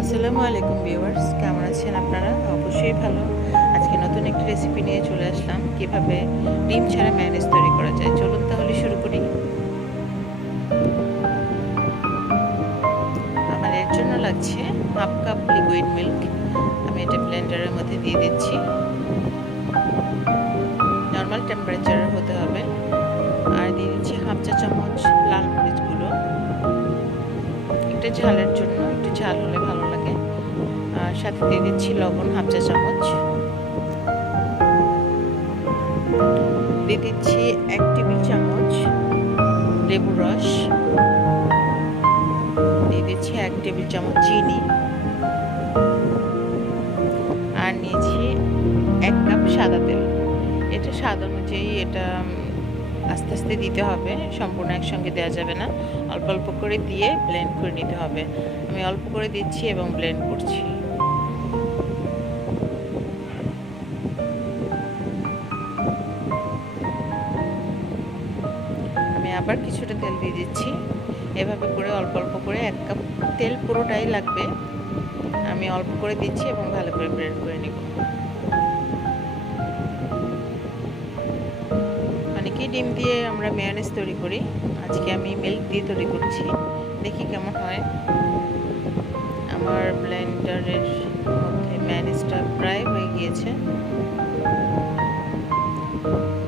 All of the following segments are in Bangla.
আসসালামু আলাইকুম ভিউয়ার্স, কেমন আছেন আপনারা? অবশ্যই ভালো। আজকে নতুন একটি রেসিপি নিয়ে চলে আসলাম, কিভাবে ডিম ছাড়া mayonnaise তৈরি করা যায়। চলুন তাহলে শুরু করি। আমার এর জন্য লাগছে হাফ কাপ লিকুইড মিল্ক। আমি এটা ব্লেন্ডারের মধ্যে দিয়ে দিচ্ছি। নর্মাল টেম্পারেচারের হতে হবে। আর দিয়ে দিচ্ছি হাফ চা চামচ লাল মরিচ গুঁড়ো, একটু ঝালের জন্য, একটু ঝাল হলে ভালো লাগে। আর সাথে দিয়ে দিচ্ছি লবণ হাফ চা চামচ, দিয়ে দিচ্ছি 1 টেবিল চামচ লেবুর রস, দিয়ে দিচ্ছি 1 টেবিল চামচ চিনি, আর নিয়েছি 1 কাপ সাদা তেল। এটা স্বাদ অনুযায়ী, এটা আস্তে আস্তে দিতে হবে, সম্পূর্ণ একসঙ্গে দেওয়া যাবে না। অল্প অল্প করে দিয়ে ব্লেন্ড করে নিতে হবে। আমি অল্প করে দিচ্ছি এবং ব্লেন্ড করছি। আমি আবার কিছুটা তেল দিয়ে দিচ্ছি। এভাবে করে অল্প অল্প করে 1 কাপ তেল পুরোটাই লাগবে। আমি অল্প করে দিচ্ছি এবং ভালো করে ব্লেন্ড করে নিব। অনেকেই ডিম দিয়ে আমরা মেয়োনেজ তৈরি করি, আজকে আমি মিল্ক দিয়ে তৈরি করছি। দেখি কেমন হয়। আমার ব্লেন্ডারের মধ্যে মেয়োনেজটা প্রায় হয়ে গিয়েছে।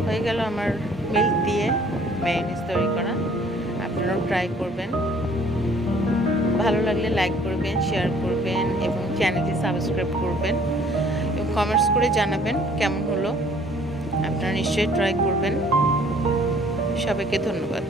হয়ে গেল আমার মিল্ক দিয়ে মেয়োনেজ তৈরি করা। আপনারাও ট্রাই করবেন। ভালো লাগলে লাইক করবেন, শেয়ার করবেন এবং চ্যানেলটি সাবস্ক্রাইব করবেন এবং কমেন্টস করে জানাবেন কেমন হলো। আপনারা নিশ্চয়ই ট্রাই করবেন। সবাইকে ধন্যবাদ।